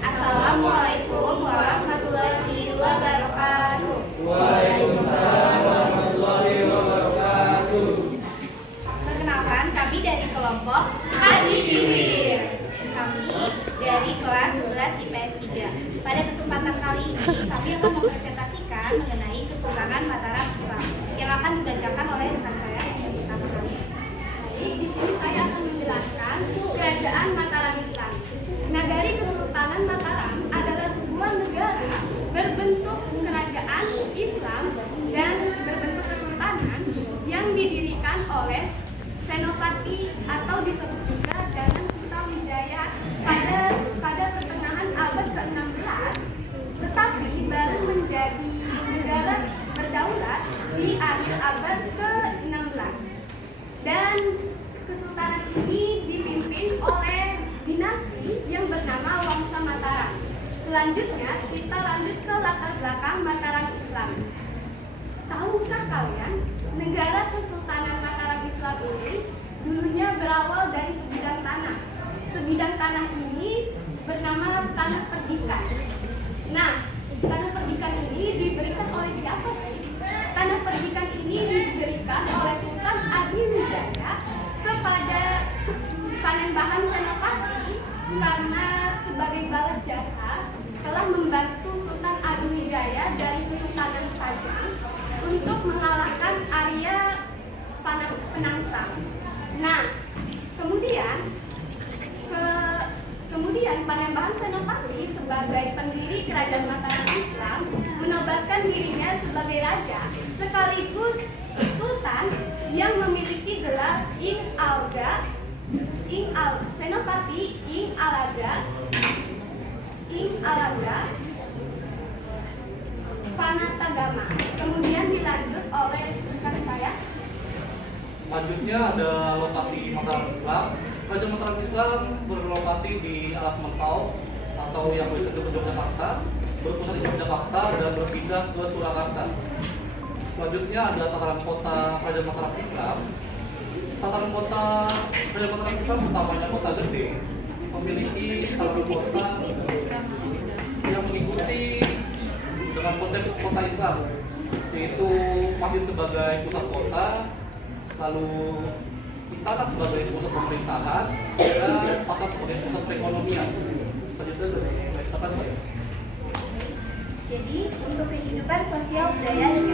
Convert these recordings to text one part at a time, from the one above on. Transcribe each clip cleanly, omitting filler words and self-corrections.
Assalamualaikum warahmatullahi wabarakatuh. Waalaikumsalam warahmatullahi wabarakatuh. Perkenalkan, kami dari kelompok Haji Kiwir. Kami dari kelas 11 IPS 3. Pada kesempatan kali ini, kami akan mempresentasikan mengenai Kesultanan Mataram Islam yang akan dibacakan oleh rekan saya yang pertama kali. Baik, di sini saya akan menjelaskan Kerajaan Mataram Islam. Nagari Kesultanan Mataram adalah sebuah negara berbentuk kerajaan Islam dan berbentuk kesultanan yang didirikan oleh Senopati atau disebut juga Danang Sutawijaya pada pertengahan abad ke-16, tetapi baru menjadi negara berdaulat di akhir abad ke-16. Dan kesultanan ini dipimpin oleh dinasti yang bernama Wangsa Mataram. Selanjutnya kita lanjut ke latar belakang Mataram Islam. Tahukah kalian, negara Kesultanan Mataram Islam ini dulunya berawal dari sebidang tanah. Sebidang tanah ini bernama Tanah Perdikan. Nah, Tanah Perdikan ini diberikan oleh siapa sih? Tanah Perdikan ini diberikan oleh Sultan Adiwijaya kepada Panembahan Senopati karena sebagai balas jasa telah membantu Sultan Adiwijaya dari Kesultanan Pajang untuk mengalahkan Arya Penangsang. Nah, kemudian Panembahan Senopati sebagai pendiri Kerajaan Mataram Islam menobatkan dirinya sebagai raja sekaligus sultan yang memiliki gelar Senopati Ing Alaga Panatagama. Kemudian dilanjut oleh rekan saya. Selanjutnya ada lokasi Mataram Islam. Kerajaan Mataram Islam berlokasi di Alas Mentau atau yang biasa disebut Yogyakarta, berpusat di Yogyakarta dan berpindah ke Surakarta. Selanjutnya ada tataran kota Kerajaan Mataram Islam. Tataran kota Kerajaan Mataram Islam utamanya kota gede, memiliki tataran kota yang mengikuti dengan konsep kota Islam, yaitu masjid sebagai pusat kota, lalu istana sebagai pusat pemerintahan, dan pasar sebagai pusat perekonomian. Selanjutnya dari Bapak saya. Jadi, untuk kehidupan sosial, budaya, dan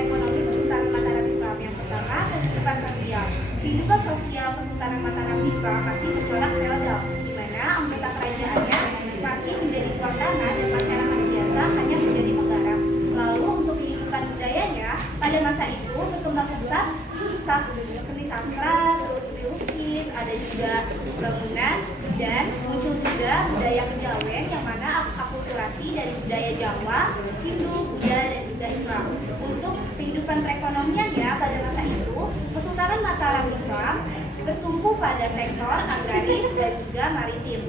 ekonomi Kesultanan Mataram Islam, yang pertama, kehidupan sosial. Kehidupan sosial Kesultanan Mataram Islam masih bercorak feodal, di mana anggota kerajaannya masih menjadi tuan tanah dan masyarakat biasa hanya menjadi penggarap. Lalu, untuk kehidupan budayanya, pada masa itu berkembang pesat seni sastra, terus seni lukis, ada juga bangunan, dan muncul juga budaya kejawen yang mana akulturasi dari budaya Jawa, Hindu, Buddha, dan juga Islam. Untuk kehidupan perekonomiannya pada masa itu, Kesultanan Mataram Islam bertumpu pada sektor agraris dan juga maritim.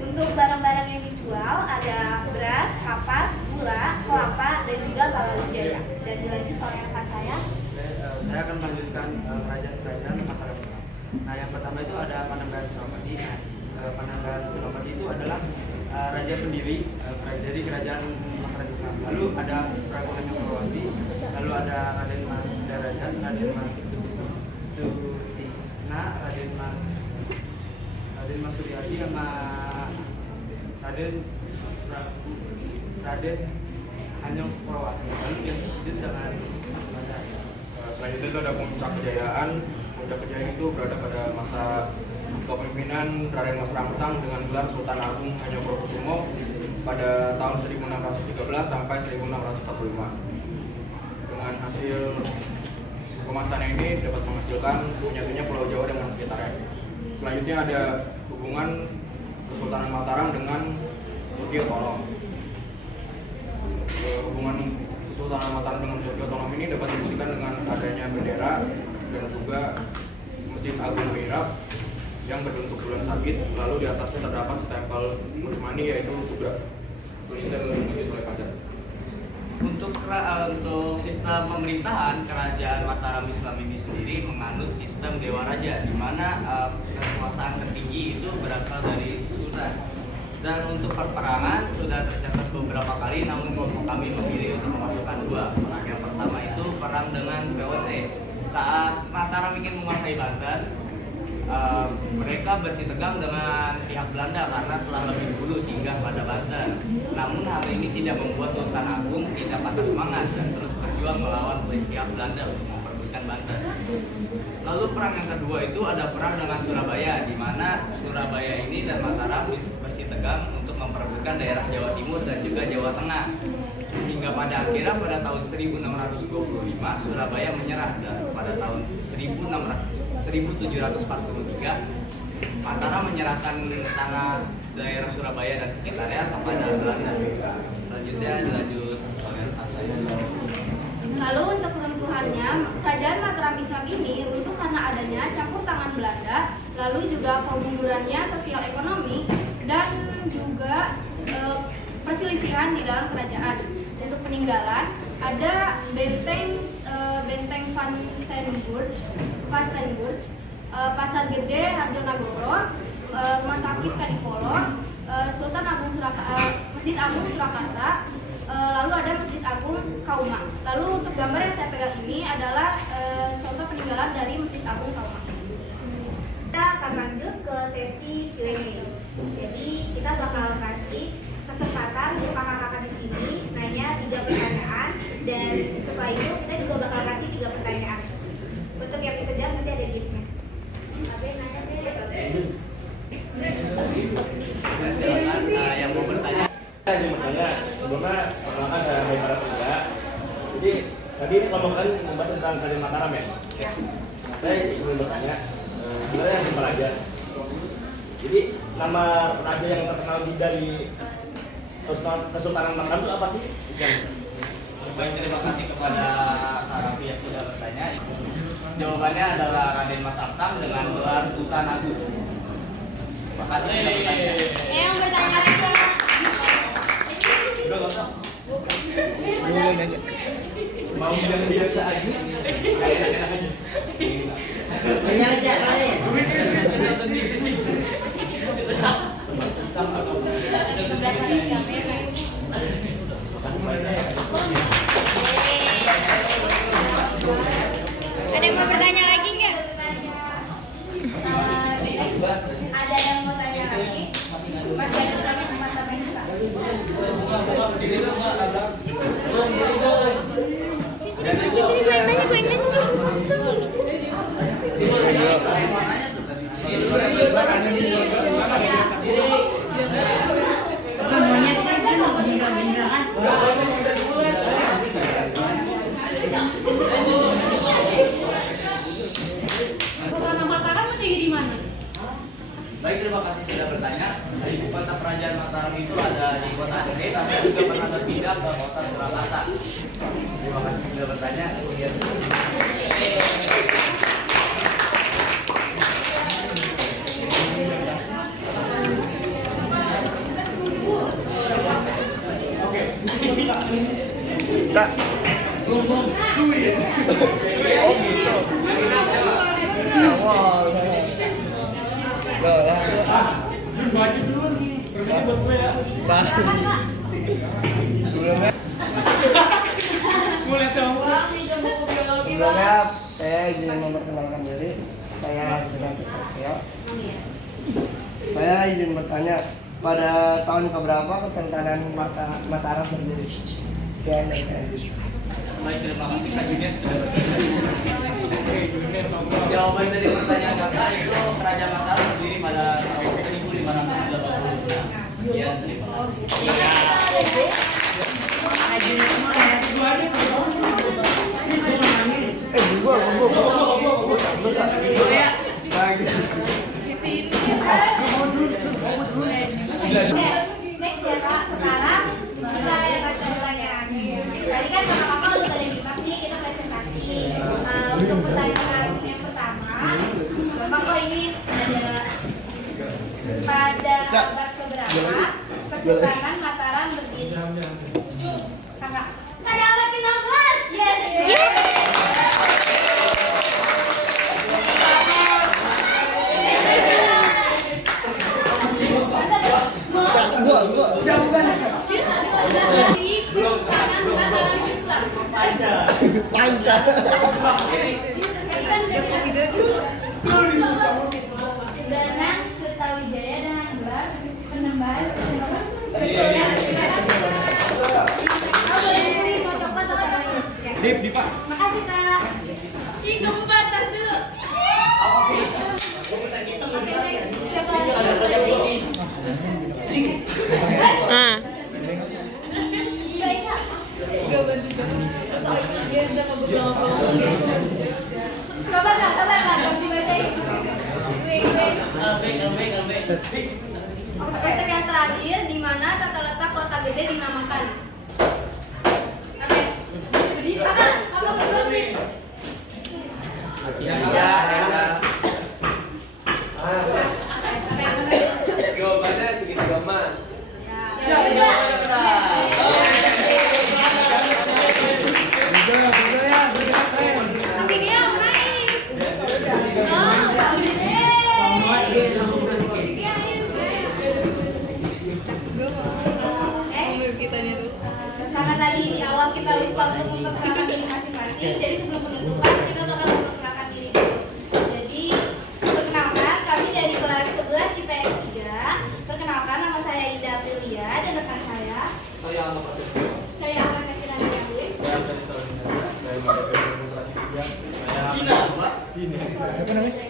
Untuk barang-barang yang dijual ada beras, kapas, gula, kelapa, dan juga palawija. Dan dilanjut oleh rekan saya. Saya akan melanjutkan kerajaan-kerajaan Mataram Islam. Nah, yang pertama itu ada Panembahan Senopati. Panembahan Senopati itu adalah raja pendiri dari kerajaan Mataram Islam. Lalu ada Prabu Hanyokroati, lalu ada Raden Mas Darajat, Raden Mas Sutina, Raden Mas Suryadi, sama Raden Hanyokroati. Lalu dilanjut dengan Selanjutnya itu ada Puncak Kejayaan. Puncak Kejayaan itu berada pada masa kepemimpinan Raden Mas Ramsang dengan gelar Sultan Agung Hanyokrokusumo pada tahun 1613 sampai 1645. Dengan hasil kemasannya ini dapat menghasilkan menyatunya Pulau Jawa dengan sekitarnya. Selanjutnya ada hubungan Kesultanan Mataram dengan Turki Otonom. Hubungan Kesultanan Mataram dengan Turki Otonom ini dapat dibuktikan dengan adanya bendera dan juga Masjid Agung Mihrab yang berbentuk bulan sabit, lalu di atasnya terdapat stempel Utsmani yaitu Tudra. Selanjutnya dilanjut oleh Kajar. Untuk sistem pemerintahan Kerajaan Mataram Islam ini sendiri menganut sistem Dewa Raja, di mana kekuasaan tertinggi itu berasal dari Sultan. Dan untuk perperangan sudah tercatat beberapa kali, namun kelompok kami memilih untuk memasukkan 2. Perang yang pertama itu perang dengan VOC. Saat Mataram ingin menguasai Banten, mereka bersitegang dengan pihak Belanda karena telah lebih dulu singgah pada Banten. Namun hal ini tidak membuat Sultan Agung tidak patah semangat dan terus berjuang melawan pihak Belanda untuk memperebutkan Banten. Lalu perang yang kedua itu ada perang dengan Surabaya, di mana Surabaya ini dan Mataram bersitegang untuk memperebutkan daerah Jawa Timur dan juga Jawa Tengah. Sehingga pada akhirnya pada tahun 1625 Surabaya menyerah, dan pada tahun 1743 Mataram menyerahkan tanah daerah Surabaya dan sekitarnya kepada Belanda. Selanjutnya dilanjut oleh saya. Lalu untuk keruntuhannya, kerajaan Mataram Islam ini runtuh karena adanya campur tangan Belanda, lalu juga kemundurannya sosial ekonomi dan juga perselisihan di dalam kerajaan. Untuk peninggalan ada benteng Vastenburg, Pasar Gede Harjonagoro, Rumah Sakit Kadipolo, Masjid Agung Surakarta, lalu ada Masjid Agung Kauma. Lalu untuk gambar yang saya pegang ini adalah contoh peninggalan dari Masjid Agung Kauma. Kita akan lanjut ke sesi Q&A. Jadi kita bakal kasih kesempatan untuk kakak-kakak di sini nanya 3 pertanyaan, dan setelah itu kita juga bakal kasih 3 pertanyaan. Untuk yang bisa jawab nanti ada giftnya. Tapi nanya deh. Silakan yang mau bertanya. Saya ingin bertanya, sebelumnya perkenalkan saya Bayi Para Pemuda. Jadi tadi kelompok kan membahas tentang Kerajaan Mataram ya? Saya ingin bertanya, sebenarnya yang simpel aja. Jadi nama raja yang terkenal dari Kesultanan Mataram itu apa sih? Baik, terima kasih kepada Kak Raffi yang sudah bertanya. Jawabannya adalah Raden Mas Samsam dengan gelar Sultan Agung. Terima kasih sudah bertanya. Yang bertanya juga. Udah nggak usah. Mau yang biasa aja? Ada yang mau bertanya lagi nggak? Ada yang mau tanya lagi? Masih ada lagi sama-sama ini Kak? Sini gue yang nanya sini. Baik, terima kasih sudah bertanya. Ibu kota kerajaan Mataram itu ada di kota Gede, tapi juga pernah berpindah ke kota Surakarta. Terima kasih sudah bertanya. Kemudian Cak. Sweet. Oh gitu. Awal. Lah. Maju dulu. Permisi buat gue ya. Sebelumnya. Sebelumnya saya ingin memperkenalkan diri. Saya dengan Satrio. Saya izin bertanya, pada tahun keberapa Kesultanan Mataram berdiri? Sekian dari saya. baik, terima kasih Kak Junet sudah bertanya. Jawaban dari pertanyaan Kakak itu kerajaan Mataram berdiri pada tahun 1580. Ya, terima kasih. Next ya Kak, sekarang kita yang baca pertanyaan. Tadi kan kakak-kakak udah ada di nih, kita presentasi. Untuk pertanyaan yang pertama, Bapak kok ini ada pada abad keberapa Kesultanan Mataram berdiri? Kakak. Pada abad ke-16. Yes. Gua. Jadi perusahaan Islam. Panca. Danang Setawijaya dengan gelar penambahan. Mau coklat atau apa? Di Pak. Makasih kak. Ih, keempat tas dulu. Oke, next. Siapa lagi? Ah. Mbak Ica. Gak bantu atau itu dia udah mau ngomong gitu. Sabar kak, ganti bacain. Untuk yang terakhir, di mana tata letak kota gede dinamakan? Oke. Kakak, kamu berdua sih. Jawabannya segitiga emas. Kasih dia main. Oh, bagus deh. Karena tadi di awal kita lupa untuk memperkenalkan diri masing-masing, jadi sebelum penutupan kita bakal memperkenalkan diri dulu. Jadi, perkenalkan kami dari kelas 11 IPS 3. Perkenalkan, nama saya Ida Aprilia dan rekan saya. Saya Ahmad Rasid. Saya Ahmad Kasirana Yahweh. Saya dari Demokrasi Kerja. Cina, Pak. Siapa namanya?